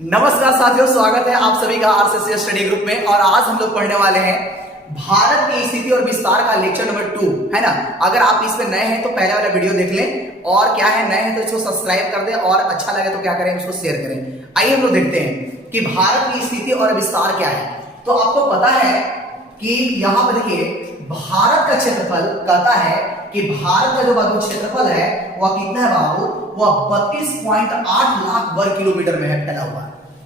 नमस्कार साथियों, स्वागत है आप सभी का आरसीएस स्टडी ग्रुप में। और आज हम लोग पढ़ने वाले हैं भारत की स्थिति और विस्तार का लेक्चर नंबर 2, है ना। अगर आप इसमें नए हैं तो पहले वाला वीडियो देख लें, और क्या है नए हैं तो इसको सब्सक्राइब कर दें, और अच्छा लगे तो क्या करें, उसको शेयर करें। आइए हम लोग देखते हैं कि भारत की स्थिति और विस्तार क्या है। तो आपको पता है कि यहाँ पर देखिए, भारत का क्षेत्रफल कहता है कि भारत का जो बाबू क्षेत्रफल है वह कितना है बाबू, वह 32.8 लाख वर्ग किलोमीटर में है फैला हुआ।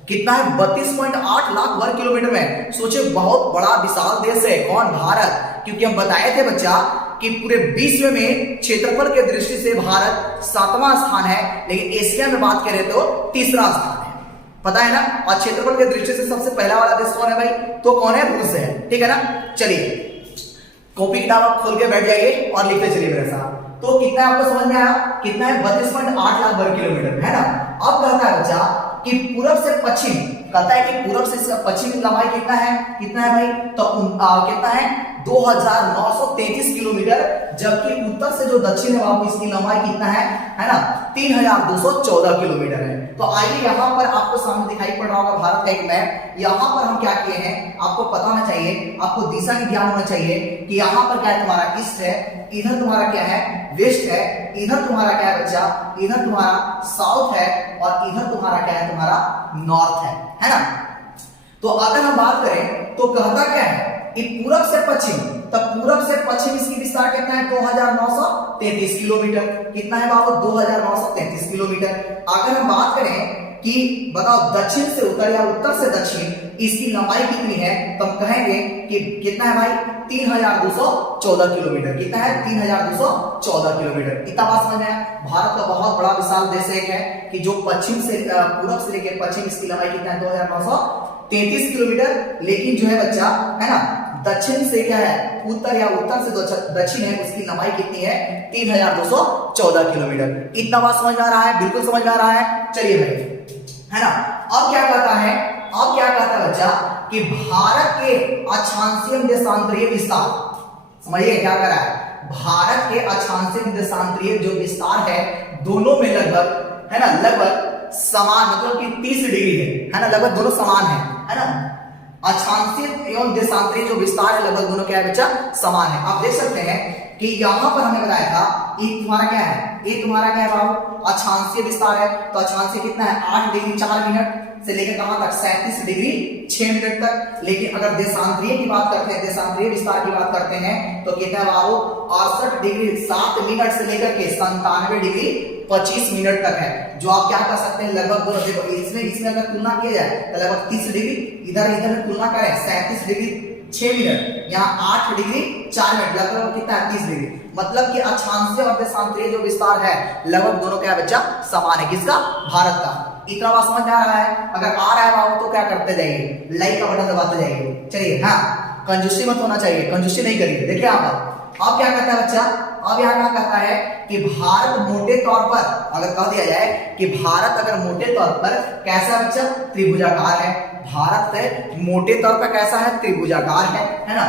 कितना है? 32.8 लाख वर्ग किलोमीटर में। सोचे, बहुत बड़ा विशाल देश है। कौन? भारत। क्योंकि हम बताए थे बच्चा कि पूरे विश्व में क्षेत्रफल के दृष्टि से भारत 7वां स्थान है, लेकिन एशिया में बात करें तो तीसरा स्थान है। पता है ना। और क्षेत्रफल के दृष्टि से सबसे पहला वाला देश कौन है भाई? तो कौन है? रूस है। ठीक है ना। चलिए, कॉपी किताब आप खोल के बैठ जाइए और लिखते चलिए मेरे साथ। तो कितना आपको समझ में आया? कितना है? 32.8 लाख वर्ग किलोमीटर, है ना। अब कहता है बच्चा कि पूरब से पश्चिम, कहता है कि पूरब से इसका पश्चिम की लंबाई कितना है? कितना है भाई? तो कितना है? 2933 किलोमीटर। जबकि उत्तर से जो दक्षिण है वहां इसकी लंबाई कितना है ना? 3214 किलोमीटर है। तो आइए यहाँ पर आपको सामने दिखाई पड़ रहा होगा भारत का एक मैप। यहाँ पर हम क्या किए हैं आपको पता होना चाहिए, आपको दिशा की ज्ञान होना चाहिए कि यहाँ पर क्या है, तुम्हारा ईस्ट है, इधर तुम्हारा क्या है, वेस्ट है, इधर तुम्हारा क्या है बच्चा, इधर तुम्हारा साउथ है, और इधर तुम्हारा क्या है, तुम्हारा नॉर्थ है ना। तो अगर हम बात करें तो कहता क्या है कि पूरब से पश्चिम, तब पूरब से पश्चिम इसकी विस्तार कितना है? 2933 किलोमीटर। कितना है बाबू? 2933 किलोमीटर। अगर हम बात करें कि बताओ दक्षिण से उत्तर या उत्तर से दक्षिण इसकी लंबाई कितनी है, तो हम कहेंगे कि कितना है भाई? 3214 किलोमीटर। कितना है? 3214 किलोमीटर। इतना बात समझ में आया। भारत का बहुत बड़ा विशाल देश एक है कि जो पश्चिम से पूरब से लेकर पश्चिम इसकी लंबाई कितना है? 2933 किलोमीटर। लेकिन जो है बच्चा, है ना, दक्षिण से क्या है, उत्तर या उत्तर से दक्षिण है, उसकी लंबाई कितनी है? 3214 किलोमीटर। इतना बात समझ में आ रहा है? बिल्कुल समझ में आ रहा है। चलिए भाई, है ना। अब क्या कहता है? अब क्या कहता है बच्चा कि भारत के अक्षांशीय देशांतरीय विस्तार, समझिए क्या कर रहा है, भारत के अक्षांशीय देशांतरीय जो विस्तार है दोनों में लगभग, है ना, लगभग समान, मतलब कि 30 डिग्री है ना, लगभग दोनों समान है ना। अक्षांशीय एवं देशांतरीय जो विस्तार है लगभग दोनों क्या है बच्चा? समान है। आप देख सकते हैं कि यहां पर हमें बताया था ये तुम्हारा क्या है, ये तुम्हारा क्या है बाबू? अक्षांशीय विस्तार है। तो अक्षांशीय कितना है? 8 डिग्री 4 मिनट से लेकर कहां तक? 37 डिग्री 6 मिनट तक। लेकिन अगर देशांतरीय की बात करते हैं, देशांतरीय विस्तार की बात करते हैं, तो कितना है बाबू? 68 डिग्री 7 मिनट से लेकर के 97 डिग्री 25 मिनट तक है। जो आप क्या कर सकते हैं, लगभग दोनों देखो, इसमें अगर तुलना किया जाए तो लगभग 30 डिग्री, इधर में तुलना करें 37 डिग्री 6 मिनट, यहाँ 8 डिग्री 4 मिनट, लगभग कितना है? 30 डिग्री। मतलब कि अक्षांशीय और देशांतरीय जो विस्तार है लगभग दोनों क्या बच्चा? समान है। किसका? भारत का। इतना बात समझ में आ रहा है? अगर आ रहा है बाबू तो क्या करते जाइए, लाइक का बटन दबाते जाइए। चलिए, हाँ, कंजूसी मत होना चाहिए, कंजूसी नहीं करिए। देखिए आप अब क्या कहता है बच्चा, अब यहाँ क्या कहता है कि भारत मोटे तौर पर, अगर कह दिया जाए कि भारत अगर मोटे तौर पर कैसा बच्चा? त्रिभुजाकार है। भारत मोटे तौर पर कैसा है? त्रिभुजाकार है ना।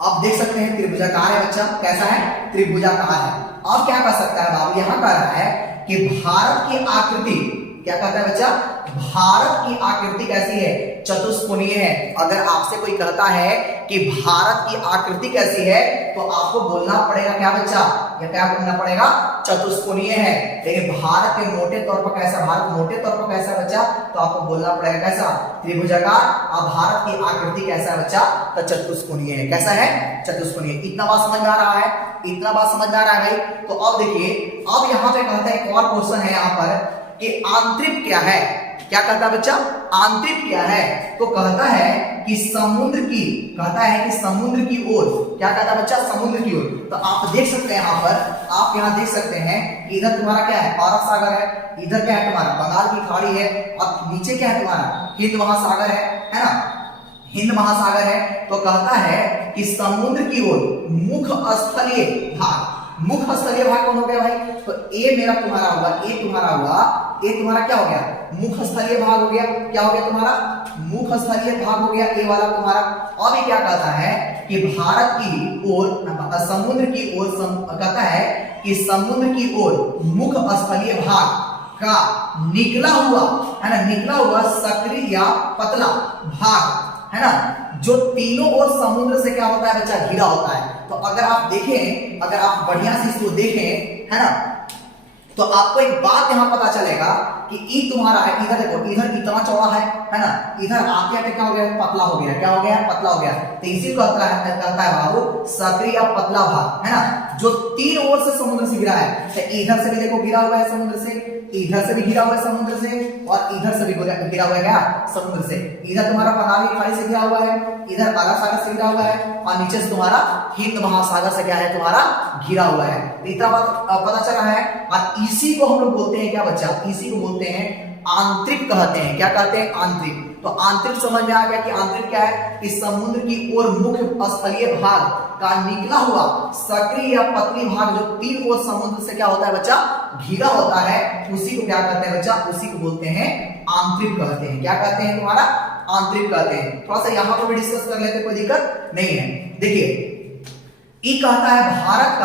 आप देख सकते हैं त्रिभुजाकार है बच्चा। कैसा है? त्रिभुजाकार है। अब क्या कर सकता है बाबू? यहाँ कह रहा है कि भारत की आकृति, क्या कहता है बच्चा? भारत की आकृति कैसी है? चतुष्कोणीय है। अगर आपसे कोई कहता है कि भारत की आकृति कैसी है, तो आपको बोलना पड़ेगा क्या बच्चा? या क्या बोलना पड़ेगा? चतुष्कोणीय है। लेकिन भारत के मोटे तौर पर कैसा? भारत मोटे तौर पर कैसा बच्चा? तो आपको बोलना पड़ेगा कैसा? त्रिभुजाकार। अब भारत की आकृति कैसा है बच्चा? तो चतुष्कोणीय है। कैसा है? चतुष्कोणीय। इतना बात समझ में आ रहा है? इतना बात समझ में आ रहा है भाई? तो अब देखिए, अब यहाँ पे कहता है एक और क्वेश्चन है यहाँ पर कि आंतरिक क्या है? क्या कहता है बच्चा? आंतरिक क्या है? तो कहता है कि समुद्र की, कहता है कि समुद्र की ओर, क्या कहता है बच्चा? समुद्र की ओर। तो आप देख सकते हैं यहाँ पर, आप यहाँ देख सकते हैं कि इधर तुम्हारा क्या है? अरब सागर है, इधर क्या है तुम्हारा? बंगाल की खाड़ी है, और नीचे क्या है तुम्हारा? हिंद महासागर है ना, हिंद महासागर है। तो कहता है कि समुद्र की ओर मुख्य स्थलीय भाग, मुख्य स्थलीय भाग कौन हो गया भाई? तो ए मेरा तुम्हारा होगा, ए तुम्हारा हुआ, ए तुम्हारा क्या हो गया? मुख्य स्थलीय भाग हो गया। क्या हो गया तुम्हारा? मुख्य स्थलीय भाग हो गया, ए वाला तुम्हारा। अब ये क्या कहता है कि भारत की ओर, समुद्र की ओर, कहता है कि समुद्र की ओर मुख्य स्थलीय भाग का निकला हुआ, है ना, निकला हुआ सक्रिय या पतला भाग, है ना, जो तीनों ओर समुद्र से क्या होता है बच्चा, घिरा होता है। तो अगर आप देखें, अगर आप बढ़िया से इसको देखें, है ना, तो आपको एक बात यहां पता चलेगा कि ई तुम्हारा है, इधर देखो, इधर इतना चौड़ा है ना, इधर आते आते क्या हो गया, पतला हो गया, क्या हो गया, पतला हो गया। तो इसी को कहता है बाबू सक्रिय या पतला भाग, है ना, जो तीन ओर से समुद्र से घिरा है। तो इधर से भी देखो घिरा हुआ है समुद्र से, इधर से भी घिरा हुआ है समुद्र से, और इधर से भी घिरा हुआ है क्या, समुद्र से। इधर तुम्हारा बंगाल खाड़ी से घिरा हुआ है, इधर अरब सागर से घिरा हुआ है, और नीचे से तुम्हारा हिंद महासागर से क्या है, तुम्हारा घिरा हुआ है। इतना बात पता चला है। और इसी को हम लोग बोलते हैं क्या बच्चा, इसी को बोलते हैं आंतरिक कहते हैं। क्या कहते हैं, आंतरिक। तो आंतरिक समझ में आ गया कि आंतरिक क्या है, कि समुद्र की ओर मुख्य स्थलीय भाग का निकला हुआ सक्रिय या पतली भाग जो तीन ओर समुद्र से क्या होता है बच्चा, घिरा होता है, उसी को क्या कहते हैं बच्चा, उसी को बोलते हैं आंतरिक कहते हैं। क्या कहते हैं, तुम्हारा आंतरिक कहते हैं। थोड़ा सा यहां पर भी डिस्कस कर लेते, कोई दिक्कत नहीं है। देखिए ई कहता है भारत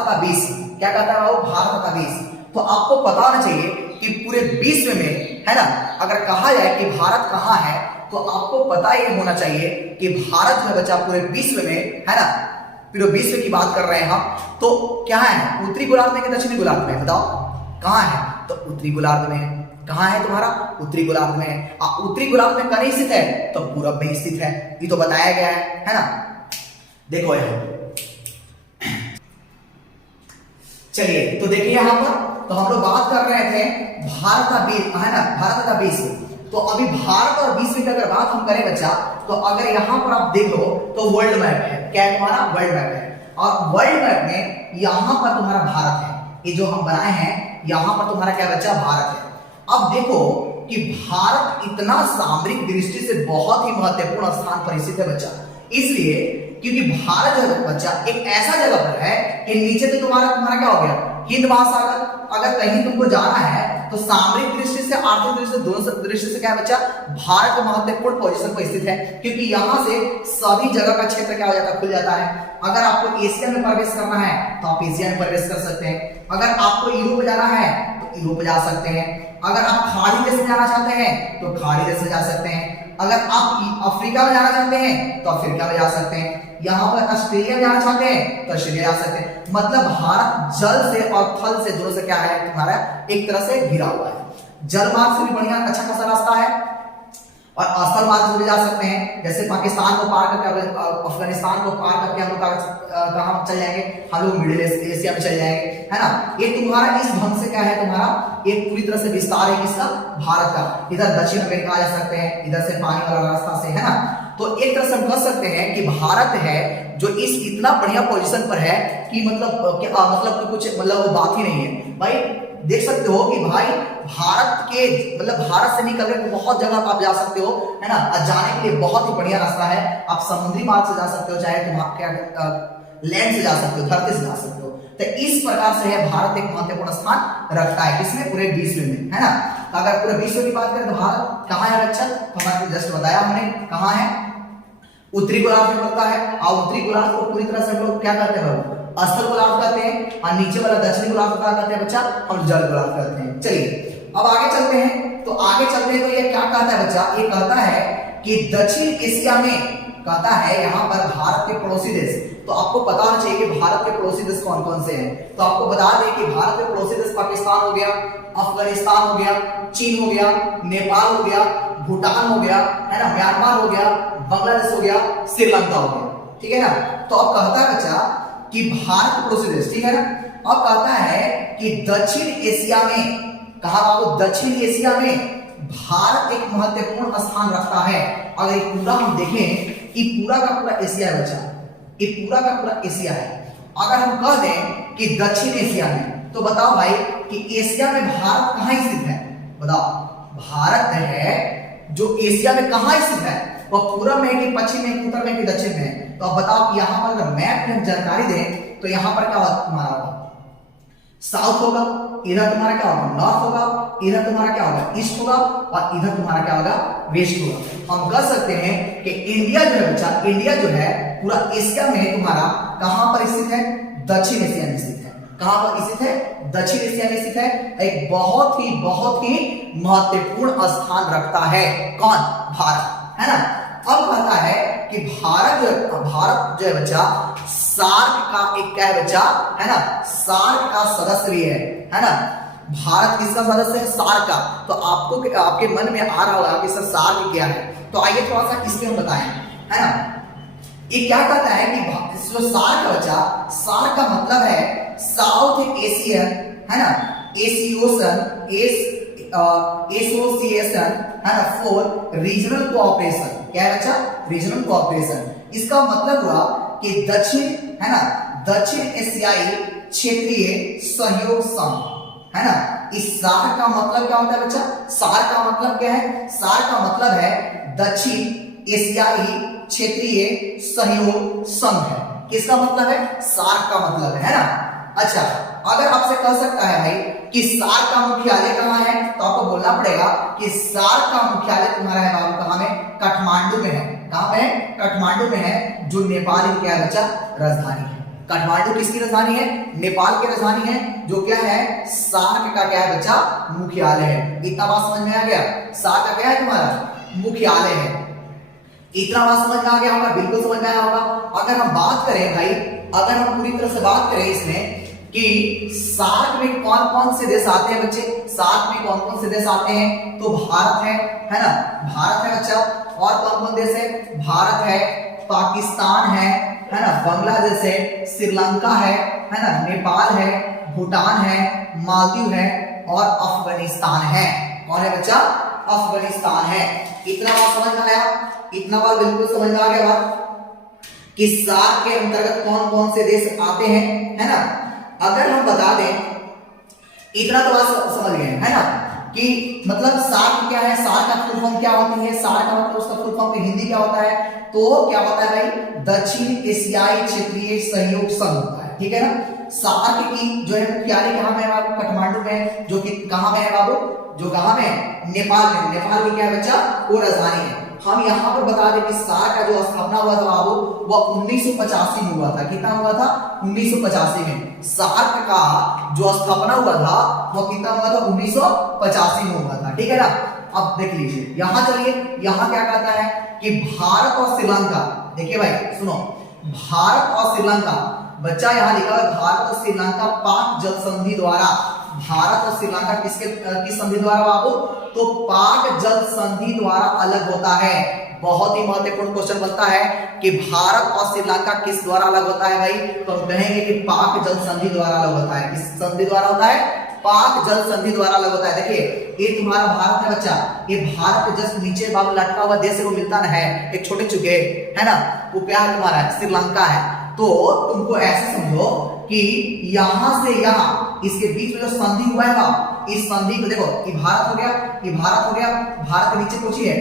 का विश्व। क्या कहता है वो, भारत का विश्व। तो आपको पता होना चाहिए कि पूरे विश्व में, है ना, अगर कहा जाए कि भारत कहाँ है, तो आपको पता ये होना चाहिए कि भारत में बच्चा पूरे विश्व में, है ना, पूरे विश्व की बात कर रहे हैं हम, तो क्या है, उत्तरी गोलार्ध में कि दक्षिणी गोलार्ध में, बताओ कहाँ है, तो उत्तरी गोलार्ध में है। कहाँ है तुम्हारा, उत्तरी गोलार्ध में है। उत्तरी गोलार्ध में कहीं स्थित है, तो पूरब में स्थित है, ये तो बताया गया है ना। देखो यहां, चलिए तो देखिए यहां पर, तो हम लोग बात कर रहे थे भारत का विश्व, है ना, भारत का विश्व। तो अभी भारत और विश्व की अगर बात हम करें बच्चा, तो अगर यहां पर आप देखो तो वर्ल्ड मैप है। क्या है तुम्हारा, वर्ल्ड मैप है। और वर्ल्ड मैप में यहां पर तुम्हारा भारत है, ये जो हम बनाए हैं, यहां पर तुम्हारा क्या बच्चा, भारत है। अब देखो कि भारत इतना सामरिक दृष्टि से बहुत ही महत्वपूर्ण स्थान पर स्थित है बच्चा, इसलिए क्योंकि भारत जो है बच्चा एक ऐसा जगह पर है कि नीचे तो तुम्हारा क्या हो गया, हिंद महासागर। अगर कहीं तुमको जाना है तो सामरिक दृष्टि से, आर्थिक दृष्टि से, दोनों दृष्टि से क्या बच्चा, भारत का महत्वपूर्ण पोजीशन पर स्थित है, क्योंकि यहां से सभी जगह का क्षेत्र क्या हो जाता है, खुल जाता है। अगर आपको एशिया में प्रवेश करना है तो आप एशिया में प्रवेश कर सकते हैं। अगर आपको यूरोप जाना है तो यूरोप जा सकते हैं। अगर आप खाड़ी देश में जाना चाहते हैं तो खाड़ी देश में जा सकते हैं। अगर आप अफ्रीका में जाना चाहते हैं तो अफ्रीका में जा सकते हैं। यहां पर ऑस्ट्रेलिया में जाना चाहते हैं तो ऑस्ट्रेलिया जा सकते हैं। मतलब भारत जल से और थल से दोनों से क्या है, तुम्हारा एक तरह से घिरा हुआ है। जल मार्ग से भी बढ़िया अच्छा खासा रास्ता है, और स्थल मार्ग से भी जा सकते हैं। जैसे पाकिस्तान को पार करके अफगानिस्तान को पार करके हम लोग कहां चल जाएंगे, हम लोग मिडिल एशिया में चल जाएंगे, है ना। ये तुम्हारा इस ढंग से क्या है, तुम्हारा एक पूरी तरह से विस्तार है किसका, भारत का। इधर दक्षिण अमेरिका जा सकते हैं, इधर से पानी वाला रास्ता से, है ना। तो एक तरह से हम कह सकते हैं कि भारत है जो इस इतना बढ़िया पोजीशन पर है कि मतलब कुछ वो बात ही नहीं है भाई। देख सकते हो कि भाई भारत के भारत से निकल के बहुत जगह आप जा सकते हो, है ना। जाने के लिए बहुत ही बढ़िया रास्ता है। आप समुद्री मार्ग से जा सकते हो, चाहे तुम क्या लैंड से जा सकते हो, धरती से जा सकते हो। तो इस प्रकार से है भारत एक महत्वपूर्ण स्थान रखता है किसमें, पूरे विश्व में, है ना। तो अगर पूरे विश्व की बात करें तो भारत कहाँ है बच्चा, हमारे जस्ट बताया हमने कहाँ है, उत्तरी गोलार्ध में पड़ता है। और उत्तरी गोलार्ध को पूरी तरह से हम लोग क्या कहते हैं, स्थल गोलार्ध कहते हैं, और नीचे वाला दक्षिणी गोलार्ध क्या कहते हैं बच्चा, हम जल गोलार्ध कहते हैं। चलिए अब आगे चलते हैं। तो आगे चलते हैं तो ये क्या कहता है बच्चा, ये कहता है कि दक्षिण एशिया में, कहता है यहाँ पर भारत के पड़ोसी देश। तो आपको पता होना चाहिए कि भारत के पड़ोसी देश कौन कौन से हैं। तो आपको बता दें कि भारत के पड़ोसी देश पाकिस्तान हो गया, अफगानिस्तान हो गया, चीन हो गया, नेपाल हो गया, भूटान हो गया, है ना, म्यांमार हो गया, बांग्लादेश हो गया, श्रीलंका हो गया, ठीक है ना। तो अब कहता है बच्चा कि भारत पड़ोसी देश, ठीक है ना। अब कहता है कि दक्षिण एशिया में, कहा बाबू, दक्षिण एशिया में भारत एक महत्वपूर्ण स्थान रखता है। अगर ये पूरा हम देखें, ये पूरा का पूरा एशिया है बच्चा, ये पूरा का पूरा एशिया है। अगर हम कह दें कि दक्षिण एशिया में, तो बताओ भाई कि एशिया में भारत कहां स्थित है, बताओ। भारत है जो एशिया में कहां स्थित है, वह पूर्व में कि पश्चिम में, उत्तर में कि दक्षिण में। तो अब बताओ कि यहाँ पर अगर मैप में जानकारी दें तो यहाँ पर क्या होगा, तुम्हारा होगा साउथ होगा, इधर तुम्हारा क्या होगा नॉर्थ होगा, इधर तुम्हारा क्या होगा ईस्ट होगा, और इधर तुम्हारा क्या होगा वेस्ट होगा। हम कह सकते हैं कि इंडिया जो है बच्चा, इंडिया जो है पूरा एशिया में तुम्हारा कहां पर स्थित है, दक्षिण एशिया में स्थित है। कहां पर स्थित है? दक्षिण एशिया में स्थित है। एक बहुत ही महत्वपूर्ण स्थान रखता है कौन? भारत, है ना। अब कहता है कि भारत जो है बच्चा सार्क का एक क्या है बच्चा, है ना, सार्क का सदस्य भी है ना। भारत किसका सदस्य है? सार्क का। तो आपको आपके मन में आ रहा होगा कि सर सार्क क्या है, तो आइए थोड़ा सा इसमें हम बताएं, है ना। ये क्या कहता है कि जो सार्क का बच्चा, सार्क का मतलब है साउथ एशियन, है ना, एसोसिएशन, है ना, फॉर रीजनल कोऑपरेशन। क्या है बच्चा? Regional cooperation. इसका मतलब हुआ कि दक्षिण, है ना, दक्षिण एशियाई क्षेत्रीय सहयोग संघ, है ना। इस सार्क का मतलब क्या होता है बच्चा? सार्क का मतलब क्या है? सार्क का मतलब है दक्षिण एशियाई क्षेत्रीय सहयोग संघ है। किसका मतलब है? सार्क का मतलब है ना। अच्छा, अगर आपसे कह सकता है भाई कि सार्क का मुख्यालय कहां है, तो आपको बोलना पड़ेगा कि सार्क का मुख्यालय तुम्हारा है बाबू कहां में? काठमांडू में है। कहां पे है? काठमांडू में है, जो नेपाल की क्या है बच्चा? राजधानी है। काठमांडू किसकी राजधानी है? नेपाल की राजधानी है, जो क्या है? सार्क का क्या है बच्चा? मुख्यालय है। इतना बात समझ में आ गया? सार्क का क्या है तुम्हारा? मुख्यालय है। इतना बात समझ में आ गया होगा? बिल्कुल समझ में आया होगा। अगर हम बात करें भाई, अगर हम पूरी तरह से बात करें इसमें कि सार्क में कौन कौन से देश आते हैं बच्चे, सार्क में कौन कौन से देश आते हैं, तो भारत है ना, भारत है बच्चा। और कौन कौन देश है? भारत है, पाकिस्तान है ना, बांग्लादेश है, श्रीलंका है ना, नेपाल है, भूटान है, मालदीव है और अफगानिस्तान है। कौन है बच्चा? अफगानिस्तान है। इतना बात समझ में आया? इतना बात बिल्कुल समझ में आ गया बात कि सार्क के अंतर्गत कौन कौन से देश आते हैं, है ना। अगर हम बता दें, इतना तो बात समझ गए, है ना, कि मतलब सार्क क्या है, सार्क का फुल फॉर्म क्या होती है, सार्क का मतलब उसका फुल फॉर्म हिंदी क्या होता है, तो क्या होता है भाई? दक्षिण एशियाई क्षेत्रीय सहयोग संघ होता है, ठीक है ना। सार्क की जो है मुख्यालय कहां में है बाबू? काठमांडू में है, जो कि कहां में है बाबू? जो कहां में है? नेपाल में। नेपाल में क्या है बच्चा? वो राजधानी है। हम यहाँ पर बता दें कि सार्क का जो स्थापना हुआ था बाबू, वह 1985 में हुआ था। कितना हुआ था? 1985 में। सार्क का जो स्थापना हुआ था वह कितना हुआ था? 1985 में हुआ था, ठीक है ना। अब देख लीजिए, यहां चलिए, यहां क्या कहता है कि भारत और श्रीलंका, देखिए भाई सुनो, भारत और श्रीलंका, बच्चा यहां लिखा है भारत और श्रीलंका पाक जल संधि द्वारा। भारत और श्रीलंका किस संधि द्वारा बाबू? तो पाक जल संधि द्वारा अलग होता है। बहुत ही महत्वपूर्ण क्वेश्चन बनता है कि भारत और श्रीलंका किस द्वारा अलग होता है भाई? तो हम कहेंगे कि पाक जल संधि द्वारा अलग होता है। किस संधि द्वारा होता है? पाक जल संधि द्वारा अलग होता है। देखिए, ये तुम्हारा भारत है बच्चा, ये भारत के जस्ट नीचे बाबू लटका हुआ देश को मिलता है, एक छोटे चुके, है ना, वो क्या है तुम्हारा? श्रीलंका है। तो तुमको ऐसे समझो कि यहां से यहां इसके बीच में जो संधि हुआ है ना, इस संधि को देखो, ये भारत हो गया, ये भारत हो गया, भारत के नीचे कुछ ही है,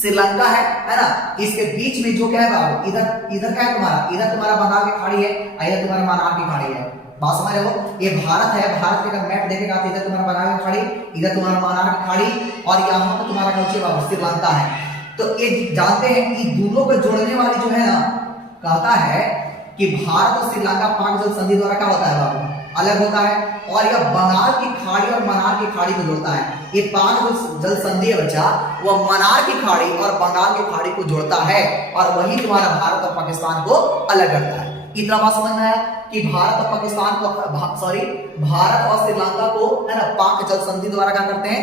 श्रीलंका है ना। इसके बीच में जो क्या है बाबू? इधर क्या है तुम्हारा? इधर तुम्हारा बंगाल की खाड़ी है, इधर तुम्हारा मन्नार की खाड़ी है। बात समझ रहे हो? ये भारत है, भारत के अगर मैप देखेगा तो इधर तुम्हारा बंगाल की खाड़ी, इधर तुम्हारा मन्नार की खाड़ी और यहाँ पर तुम्हारा कौन बाबू? श्रीलंका है। तो ये जानते हैं कि दोनों को जोड़ने वाली जो है ना, कहता है कि भारत और श्रीलंका पाक जल संधि द्वारा क्या होता है बाबू? अलग होता है। और यह बंगाल की खाड़ी और मन्नार की खाड़ी को जोड़ता है। ये पाक जल संधि है बच्चा, वह मन्नार की खाड़ी और बंगाल की खाड़ी को जोड़ता है, और वही तुम्हारा भारत और पाकिस्तान को अलग करता है। इतना बात समझ में आया कि भारत और पाकिस्तान को, भारत और श्रीलंका को, है ना, पाक जल संधि द्वारा क्या करते हैं?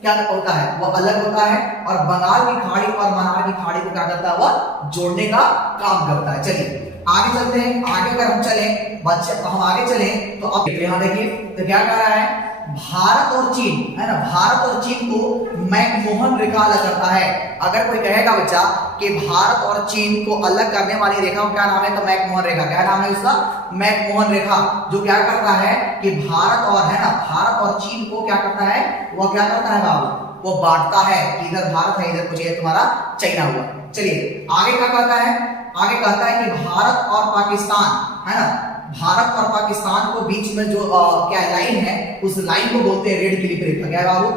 क्या होता है? वह अलग होता है, और बंगाल की खाड़ी और मन्नार की खाड़ी को क्या करता है? वह जोड़ने का काम करता है। चलिए आगे चलते हैं। आगे अगर हम चले बच्चे, तो हम आगे चले तो अब यहाँ देखिए, तो क्या कह रहा है? भारत और चीन, है ना, भारत और चीन को मैकमोहन रेखा अलग करता है। अगर कोई कहेगा बच्चा कि भारत और चीन को अलग करने वाली रेखा को क्या नाम है? तो मैकमोहन रेखा। क्या नाम है उसका? मैकमोहन रेखा। जो क्या करता है कि भारत और, है ना, भारत और चीन को क्या करता है? वह क्या करता है बाबू? वो बांटता है। इधर भारत है, इधर कुछ है तुम्हारा चाइना हुआ। चलिए आगे क्या कहता है? आगे कहता है कि भारत और पाकिस्तान, है ना, भारत और पाकिस्तान को बीच में जो क्या लाइन है, उस लाइन को बोलते हैं रेड क्लिप रेखा। क्या है बाबू?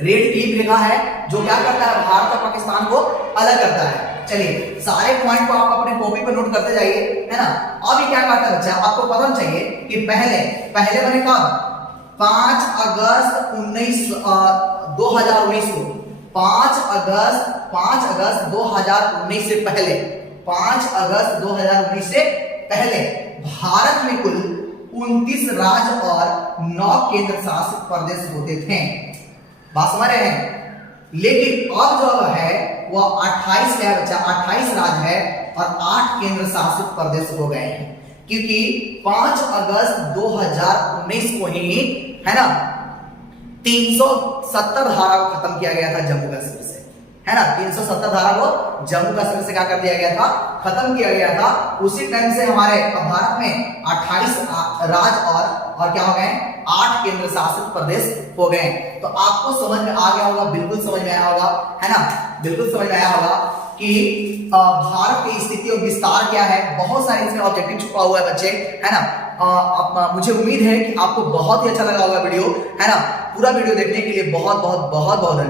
रेड क्लिप रेखा है, जो क्या करता है? भारत और पाकिस्तान को अलग करता है। चलिए सारे पॉइंट को आप अपने कॉपी पर नोट करते जाइए, है ना। अब ये क्या कहता है बच्चा, आपको पता होना चाहिए कि पहले बने कब, 5 अगस्त 2019 को, 5 अगस्त 2019 से पहले, 5 अगस्त 2019 से पहले भारत में कुल 29 राज्य और 9 केंद्र शासित प्रदेश होते थे। बात समझ रहे हैं। लेकिन अब जो है वह 28 क्या बच्चा, 28 राज्य है और 8 केंद्र शासित प्रदेश हो गए हैं, क्योंकि 5 अगस्त 2019 को ही, है ना, 370 धारा को खत्म किया गया था जम्मू कश्मीर से, है ना। 370 धारा को जम्मू कश्मीर से क्या कर दिया गया था, खत्म किया गया था। उसी टाइम से हमारे भारत में 28 राज्य और क्या हो गए, 8 केंद्र शासित प्रदेश हो गए। तो आपको समझ में आ गया होगा, बिल्कुल समझ में आया होगा, है ना, बिल्कुल समझ में आया होगा कि भारत की स्थिति और विस्तार क्या है। बहुत सारे इसमें ऑब्जेक्टिव छुपा हुआ है बच्चे, है ना। मुझे उम्मीद है कि आपको बहुत ही अच्छा लगा होगा वीडियो, है ना। पूरा वीडियो देखने के लिए बहुत बहुत बहुत बहुत धन्यवाद।